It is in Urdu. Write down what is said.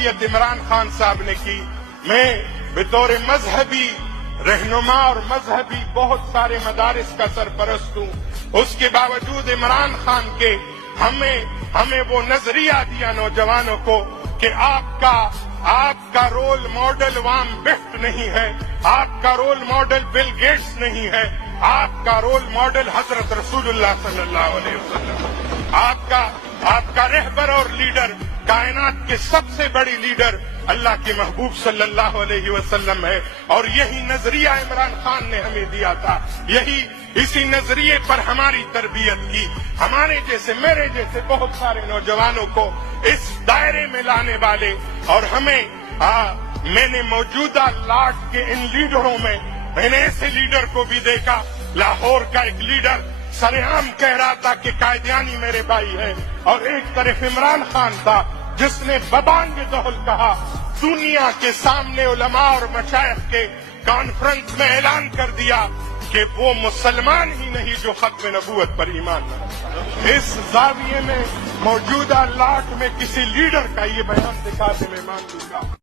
تربیت عمران خان صاحب نے کی. میں بطور مذہبی رہنما اور مذہبی بہت سارے مدارس کا سرپرست ہوں. اس کے باوجود عمران خان کے ہمیں وہ نظریہ دیا نوجوانوں کو کہ آپ کا رول ماڈل وام بفٹ نہیں ہے, آپ کا رول ماڈل بل گیٹس نہیں ہے, آپ کا رول ماڈل حضرت رسول اللہ صلی اللہ علیہ وسلم, آپ کا رہبر اور لیڈر, کائنات کے سب سے بڑی لیڈر اللہ کے محبوب صلی اللہ علیہ وسلم ہے. اور یہی نظریہ عمران خان نے ہمیں دیا تھا, اسی نظریے پر ہماری تربیت کی. ہمارے جیسے میرے جیسے بہت سارے نوجوانوں کو اس دائرے میں لانے والے, اور میں نے موجودہ لاٹ کے ان لیڈروں میں نے ایسے لیڈر کو بھی دیکھا. لاہور کا ایک لیڈر سرعام کہہ رہا تھا کہ قائدیانی میرے بھائی ہے, اور ایک طرف عمران خان تھا جس نے ببانگ دہل کہا, دنیا کے سامنے علماء اور مشائخ کے کانفرنس میں اعلان کر دیا کہ وہ مسلمان ہی نہیں جو ختم نبوت پر ایمان نہ رکھتا. اس زاویے میں موجودہ لاٹ میں کسی لیڈر کا یہ بیان دکھاتے میں مان لوں گا.